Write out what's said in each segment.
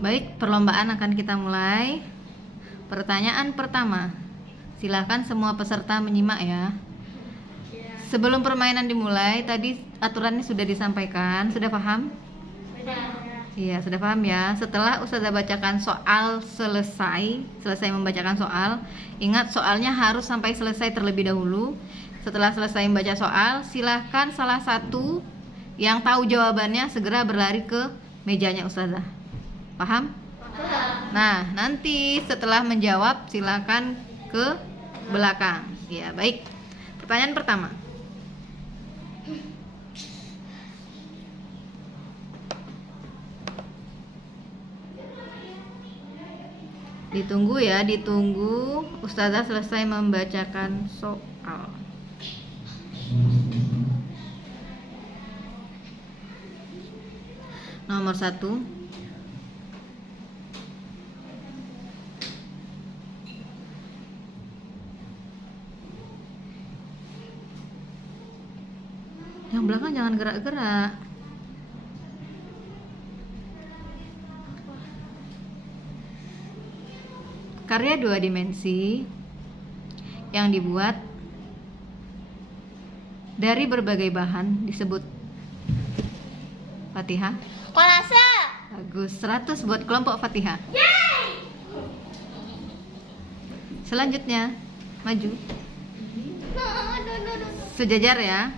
Baik, perlombaan akan kita mulai. Pertanyaan pertama. Silahkan semua peserta menyimak ya. Sebelum permainan dimulai, tadi aturannya sudah disampaikan. Sudah paham? Iya, sudah paham ya. Setelah Ustazah bacakan soal selesai membacakan soal, ingat soalnya harus sampai selesai terlebih dahulu. Setelah selesai membaca soal, silahkan salah satu yang tahu jawabannya segera berlari ke mejanya Ustazah. Paham? Nah, nanti setelah menjawab silahkan ke belakang. Ya, baik. Pertanyaan pertama. Ditunggu ya, ditunggu Ustazah selesai membacakan soal. Nomor 1. Yang belakang jangan gerak-gerak. Karya 2 dimensi yang dibuat dari berbagai bahan disebut Fatihah. Kolase. Bagus, 100 buat kelompok Fatihah. Yeay. Selanjutnya, maju. Aduh. Sejajar ya.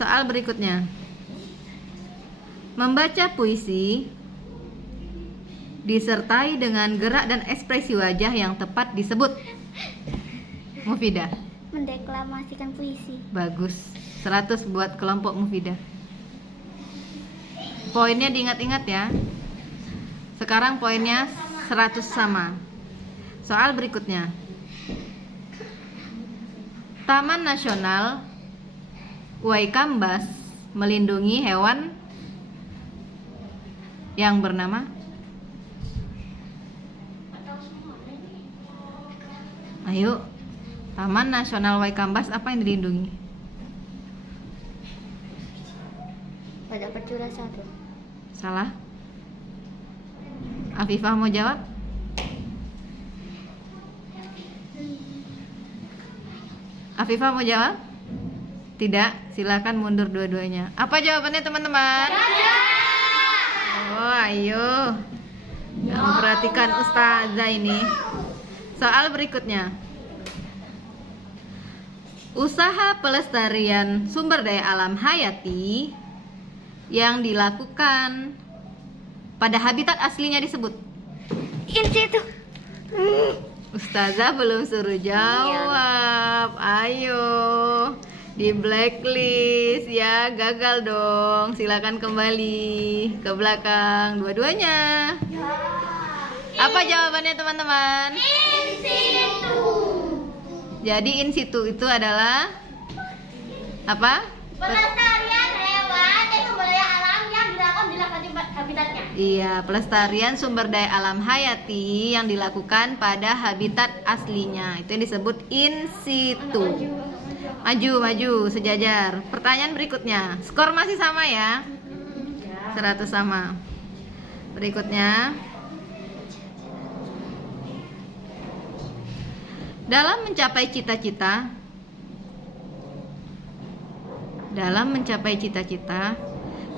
Soal berikutnya. Membaca puisi disertai dengan gerak dan ekspresi wajah yang tepat disebut Mufidah. Mendeklamasikan puisi. Bagus, 100 buat kelompok Mufidah. Poinnya diingat-ingat ya. Sekarang poinnya 100 sama. Soal berikutnya. Taman Nasional Waikambas melindungi hewan yang bernama, ayo, Taman Nasional Waikambas apa yang dilindungi? Pada Pecura 1. Salah. Afifah mau jawab? Afifah mau jawab? Tidak, silakan mundur dua-duanya. Apa jawabannya teman-teman? Oh, ayo. Yang perhatikan Ustazah ini. Soal berikutnya. Usaha pelestarian sumber daya alam hayati yang dilakukan pada habitat aslinya disebut. In situ. Ustazah belum suruh jawab. Ayo. Di blacklist ya, gagal dong. Silakan kembali ke belakang dua-duanya. Apa jawabannya teman-teman? In situ. Jadi in situ itu adalah apa? Pelestarian hewan dan sumber daya alam yang dilakukan di habitatnya. Iya, pelestarian sumber daya alam hayati yang dilakukan pada habitat aslinya. Itu yang disebut in situ. Maju, sejajar. Pertanyaan berikutnya. Skor masih sama ya? 100 sama. Berikutnya. Dalam mencapai cita-cita,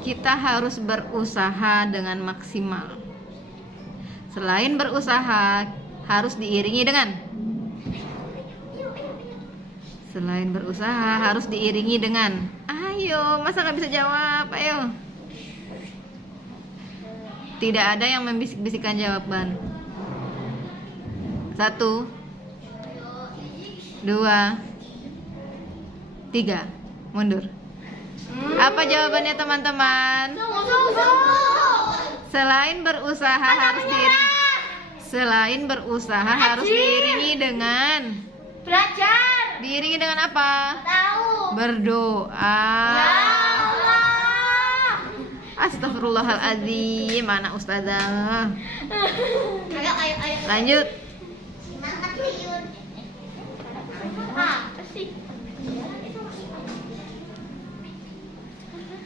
kita harus berusaha dengan maksimal. Selain berusaha, harus diiringi dengan ayo, masa nggak bisa jawab? Ayo. Tidak ada yang membisik-bisikkan jawaban. 1, 2, 3, mundur. Apa jawabannya teman-teman? Selain berusaha harus diiringi dengan Belajar. diiringi dengan apa? Tahu. Berdoa. Ya Allah. Astagfirullahaladzim, mana Ustazah. Ayo. Lanjut. Semangat Yun.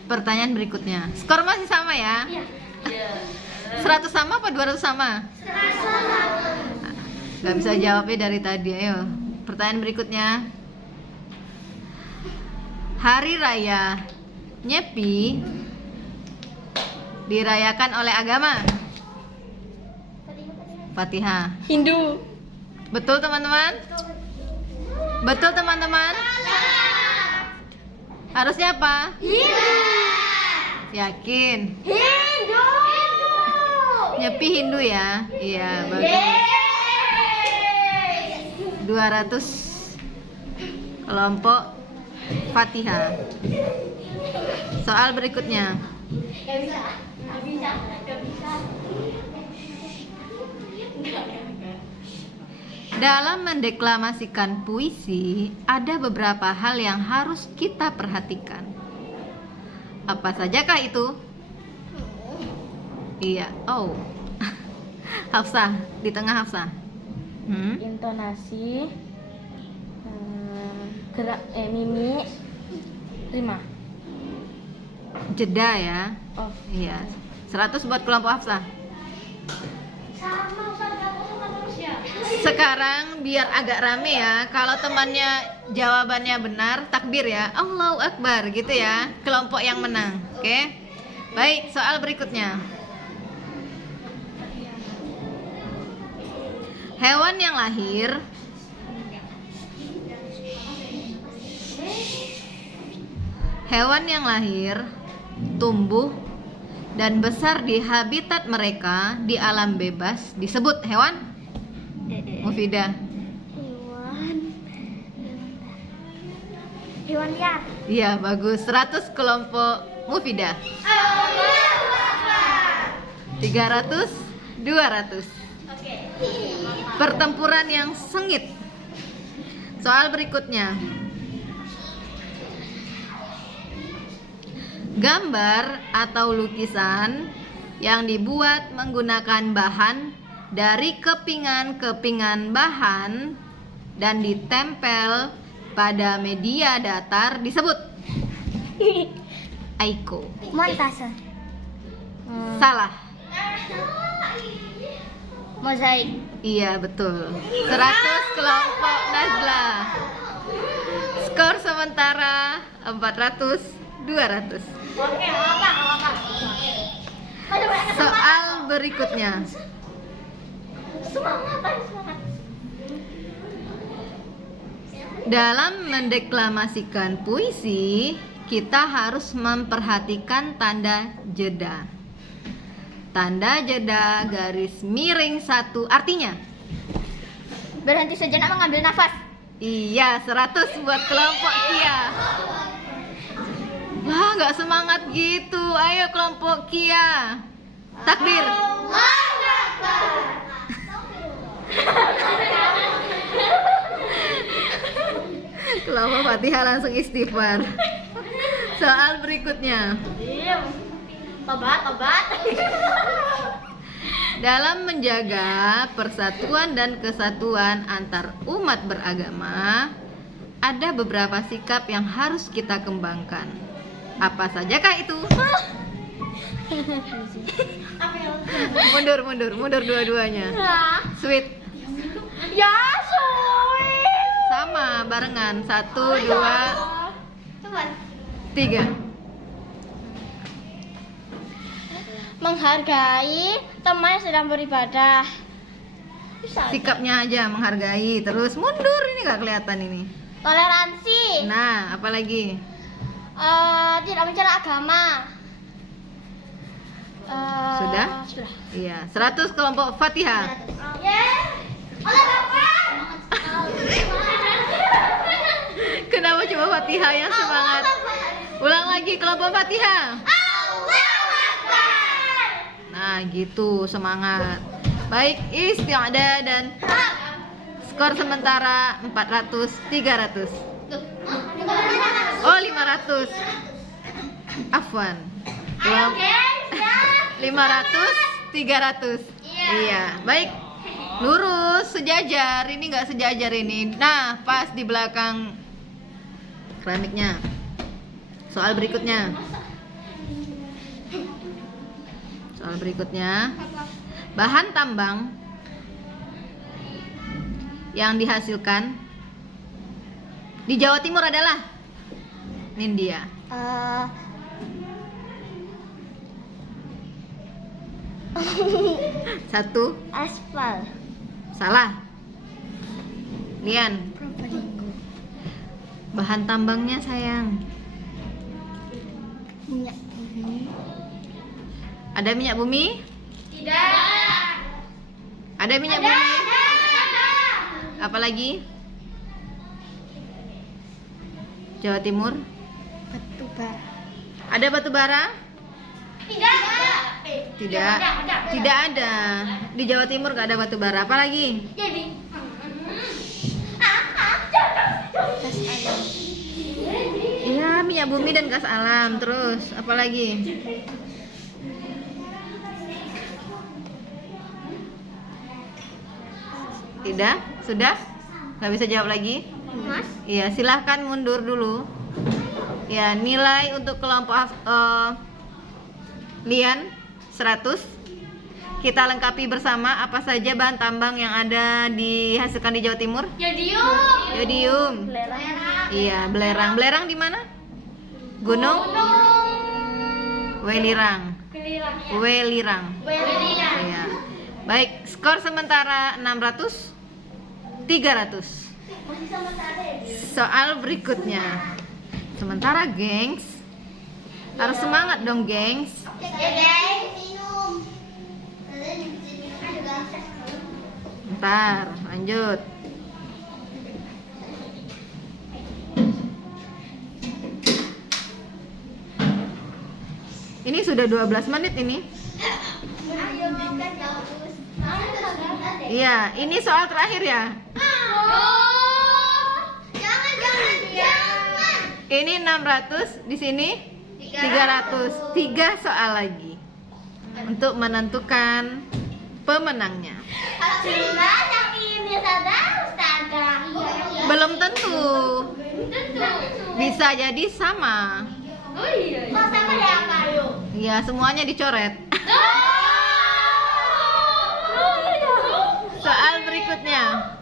Pertanyaan berikutnya. Skor masih sama ya? Iya. 100 sama apa 200 sama? 100. Gak bisa jawabnya dari tadi. Ayo, pertanyaan berikutnya. Hari Raya Nyepi dirayakan oleh agama Fatihah. Hindu. Betul teman-teman? Betul teman-teman? Harusnya apa? Yakin? Hindu. Nyepi Hindu ya? Iya, bagus. 200 kelompok Fatihah. Soal berikutnya. Gak bisa. Dalam mendeklamasikan puisi, ada beberapa hal yang harus kita perhatikan. Apa sajakah itu? Iya, oh. Hafsah, di tengah Hafsah. Intonasi, gerak, mimik, rima. Jeda ya. Oh, Iya. 100 buat kelompok Hafsah. Sekarang biar agak rame ya. Kalau temannya jawabannya benar, takbir ya. Allahu Akbar gitu ya. Kelompok yang menang. Oke. Baik, soal berikutnya. Hewan yang lahir tumbuh dan besar di habitat mereka di alam bebas disebut hewan Mufidah. Hewan liar. Iya, bagus. 100 kelompok Mufidah. 300, 200. Pertempuran yang sengit. Soal berikutnya. Gambar atau lukisan yang dibuat menggunakan bahan dari kepingan-kepingan bahan dan ditempel pada media datar disebut Aiko. Montase. Salah. Mozaik. Iya, betul. 100 kelompok Nazla. Skor sementara 400, 200. Oke, apa? Soal berikutnya. Semangat. Dalam mendeklamasikan puisi, kita harus memperhatikan tanda jeda. Tanda jeda garis miring 1 artinya Berhenti sejenak mengambil nafas. iya, 100 buat kelompok Kia. Wah, nggak semangat gitu. Ayo kelompok Kia. Takbir. Kelompok Fatihah langsung istighfar. Soal berikutnya. Obat. Dalam menjaga persatuan dan kesatuan antar umat beragama, ada beberapa sikap yang harus kita kembangkan. Apa sajakah itu? Mundur dua-duanya. Sweet. Ya, sweet. Sama, barengan. 1, 2, 3. Menghargai teman yang sedang beribadah. Sikapnya aja menghargai. Terus mundur, ini nggak kelihatan ini. Toleransi. Nah, apalagi? Tidak mencela agama. Sudah? Iya, 100 kelompok Fatihah. Kenapa cuma Fatihah yang semangat? Ulang lagi kelompok Fatihah. Nah, gitu, semangat. Baik, isti'adah dan skor sementara 400, 300. Oh, 500. Afwan. 500, 300. Iya, baik. Lurus, sejajar. Ini enggak sejajar ini. Nah, pas di belakang keramiknya. Soal berikutnya. Soal berikutnya, bahan tambang yang dihasilkan di Jawa Timur adalah Nindya. Satu, Aspal. salah. Lian, bahan tambangnya sayang. Minyak bumi. Ada minyak bumi? Tidak. Ada minyak bumi? Apalagi? Jawa Timur? Batu bara. Ada batu bara? Tidak. Tidak. Tidak ada. Di Jawa Timur gak ada batu bara. Apalagi? Jadi. Gas alam. Iya, minyak bumi dan gas alam. Terus, apalagi? Tidak? Sudah? Gak bisa jawab lagi? Mas. Iya, silahkan mundur dulu. Ya, nilai untuk kelompok Lian 100. Kita lengkapi bersama apa saja bahan tambang yang ada dihasilkan di Jawa Timur. Yodium. Yodium. Belerang. Iya, belerang. Belerang di mana? Gunung Welirang. Welirang. Iya. Baik, skor sementara 600 300. Masih sama tadi. Soal berikutnya. Sementara, gengs, harus semangat dong, gengs. Ya guys, minum. Juga. Bentar, lanjut. Ini sudah 12 menit ini. Ayo kan bagus. Iya, ini soal terakhir ya. Jangan. Ini 600, di sini 300. 3 soal lagi untuk menentukan pemenangnya. Kalau sudah yang ini saja, Ustazah. Belum tentu. Tentu. Bisa jadi sama. Oh iya. Kok sama ya kayu? Ya, semuanya dicoret. Soal berikutnya.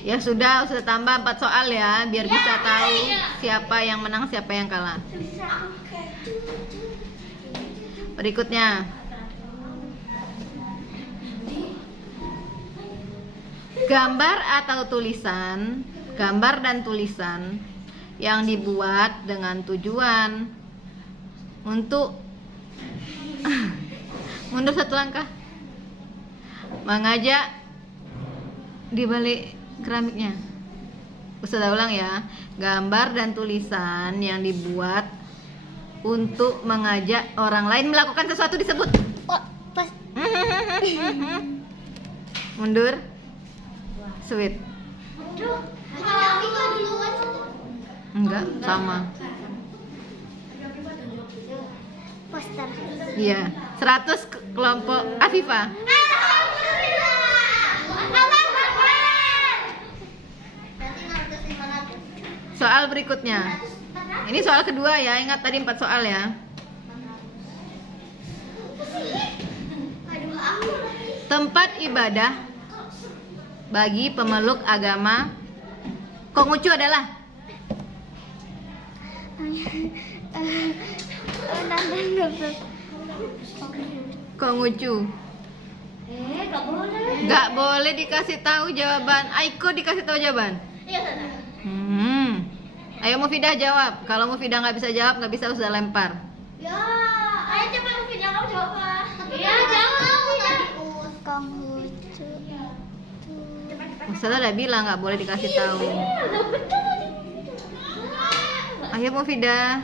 Ya sudah tambah 4 soal ya, biar bisa tahu siapa yang menang, siapa yang kalah. Berikutnya. Gambar atau tulisan, gambar dan tulisan yang dibuat dengan tujuan untuk mundur satu langkah, mengajak di balik keramiknya. Ustazah ulang ya. Gambar dan tulisan yang dibuat untuk mengajak orang lain melakukan sesuatu disebut. Oh, pas. Mundur. Sweet. Aduh, kalau Vika duluan. Enggak, sama. Poster. Iya. 100 kelompok Afifah. Alhamdulillah. Allahu Akbar. Nanti 500. Soal berikutnya. Ini soal kedua ya. Ingat tadi 4 soal ya. Aduh, aku. Tempat ibadah bagi pemeluk agama Konghucu adalah Konghucu. Gak boleh. Gak boleh dikasih tahu jawaban. Aiko dikasih tahu jawaban. Iya, Ustazah. Ayo Mufidah jawab. Kalau Mufidah nggak bisa jawab, nggak bisa usah lempar. Ya, ayo cepat Mufidah, kamu jawab apa? Iya, jawab. Konghucu. Ustazah udah bilang nggak boleh dikasih tahu. Ayo Mufidah.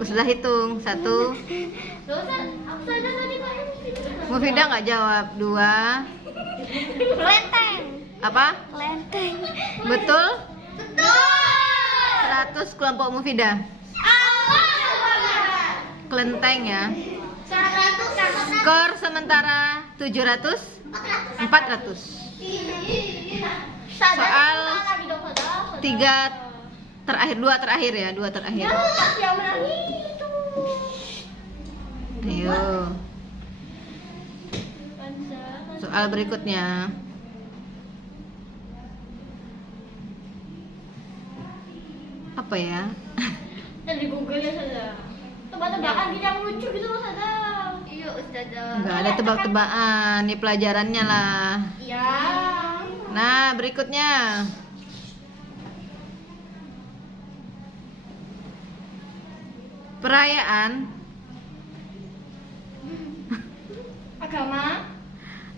Ustazah hitung. 1. Mufidah nggak jawab. 2. Kelenteng. Apa? Kelenteng. Betul? Betul. 100 kelompok Mufidah. Kelenteng ya. Skor sementara 700 400. Soal 3 terakhir, 2 terakhir ya, 2 terakhir. Yang menang itu. Ayo. Soal berikutnya. Apa ya? Dari Google ya saja. Tebak-tebakan kita yang lucu gitu loh saja. Iya Ustazah. Enggak ada tebak-tebakan, ini pelajarannya lah. Iya. Nah, berikutnya. Perayaan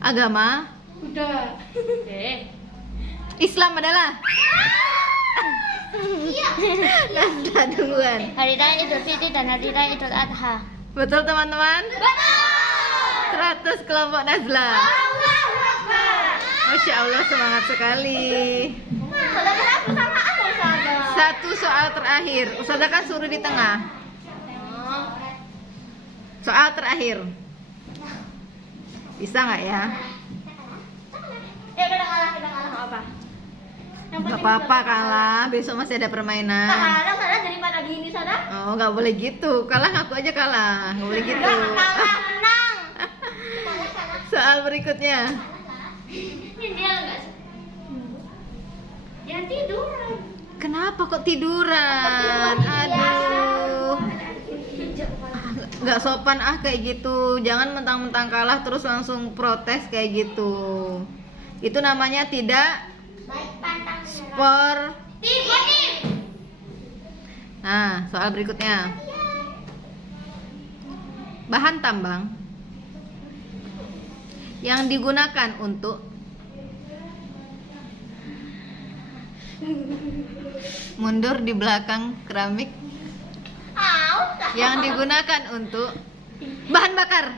agama Udah. Islam adalah Iya. Nazla duluan. Hari Raya Idul Fitri dan Hari Raya Idul Adha. Betul teman-teman? Betul. 100 kelompok Nazla. Allahu Akbar. Masya Allah, semangat sekali. Saudara kenapa sama aku saudara? Satu soal terakhir. Ustazah kan suruh di tengah. Soal terakhir. Bisa nggak ya? Ya kita kalah nggak apa. Nggak apa-apa kalah. Besok masih ada permainan. Kalah saudara daripada gini saudara. Oh, nggak boleh gitu. Kalah ngaku aja kalah. Nggak boleh gitu. Kalah menang. Soal berikutnya. Ini dia nggak. Jangan tiduran. Kenapa kok tiduran? Aduh. Nggak sopan kayak gitu. Jangan mentang-mentang kalah terus langsung protes kayak gitu. Itu namanya tidak Baik pantang sportif. Nah, soal berikutnya. Bahan tambang yang digunakan untuk mundur di belakang keramik yang digunakan untuk bahan bakar.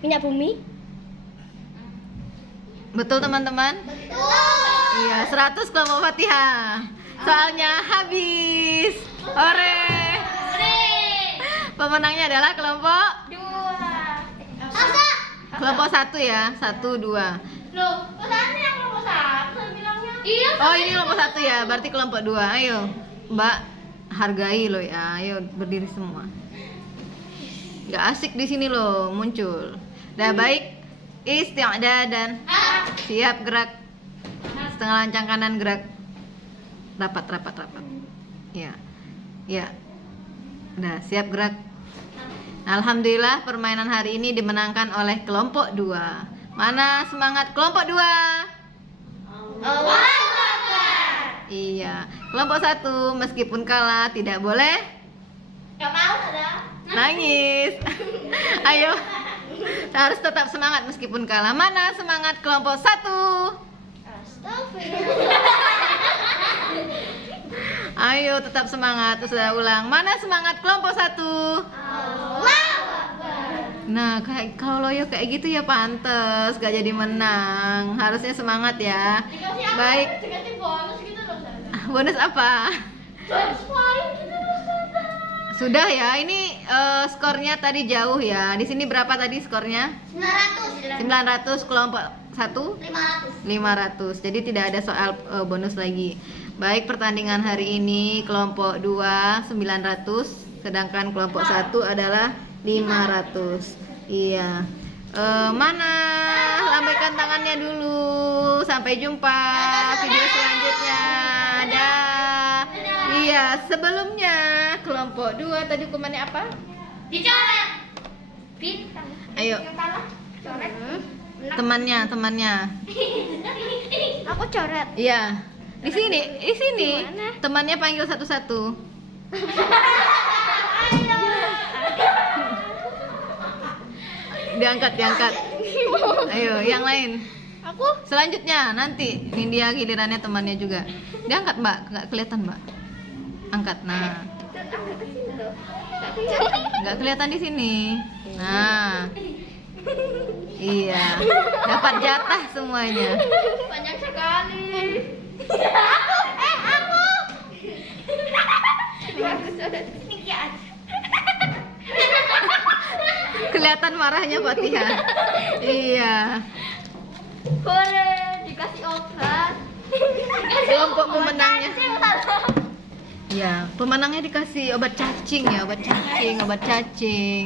Minyak bumi. Betul teman-teman? Iya, 100 kelompok Fatihah. Soalnya habis. Ore. Pemenangnya adalah kelompok kelompok 1 ya. 1, 2. Loh, pesannya yang nomor 1 bilangnya. Iya. Oh, ini kelompok 1 ya. Berarti kelompok 2. Ayo, Mbak, hargai loh ya. Ayo berdiri semua. Gak asik di sini loh muncul. Dah baik. Isti'dad dan siap gerak. Setengah lancang kanan gerak. Rapat. Ya. Ya. Udah siap gerak. Alhamdulillah permainan hari ini dimenangkan oleh kelompok 2. Mana semangat kelompok 2? Allahu Akbar. Iya. Kelompok 1 meskipun kalah tidak boleh Gak mau ada. nangis. Ayo. Harus tetap semangat meskipun kalah. Mana semangat kelompok 1? Ayo tetap semangat. Terus sudah ulang. Mana semangat kelompok 1? Allahu Akbar. Nah, kalau loyo kayak gitu ya pantes gak jadi menang. Harusnya semangat ya. Dikasih apa? Baik. Dikasih bonus gitu loh saudara. Bonus apa? Bonus poin gitu loh saudara. Sudah ya. Ini skornya tadi jauh ya. Di sini berapa tadi skornya? 900. 900 kelompok 1 500. 500. Jadi tidak ada soal bonus lagi. Baik, pertandingan hari ini kelompok 2 900, sedangkan kelompok 1 adalah 500. Iya. Mana? Lambaikan tangannya dulu. Sampai jumpa video selanjutnya. Dah. Iya, sebelumnya kelompok 2 tadi hukumannya apa? Dicoret. Bintang. Ayo. Yang kalah coret. Temannya. Aku coret. Iya. Di sini. Gimana? Temannya panggil satu-satu. Diangkat. Ayo, yang lain. Aku Selanjutnya nanti Nindya gilirannya temannya juga. Diangkat, Mbak. Nggak kelihatan, Mbak. Angkat. Nah, nggak kelihatan di sini. Nah. Iya. Dapat jatah semuanya. banyak sekali. Kelihatan marahnya Fatihah. Iya. Boleh dikasih obat. Kelompok pemenangnya. Ya, pemenangnya dikasih obat cacing ya, obat cacing.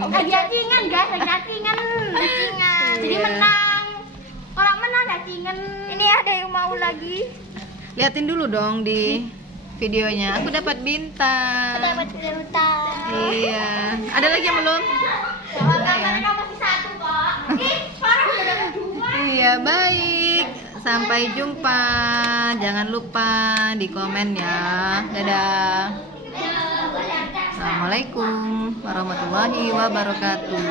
Cacingan guys, cacingan. Jadi Iya. menang. Kalau menang cacingan. Ini ada yang mau lagi. Liatin dulu dong di videonya. Aku dapat bintang. Dapat bintang. Iya. Ada lagi yang belum? Karena masih satu kok. Sekarang udah dapat 2. Iya, baik. Sampai jumpa. Jangan lupa di komen ya. Dadah. Assalamualaikum warahmatullahi wabarakatuh.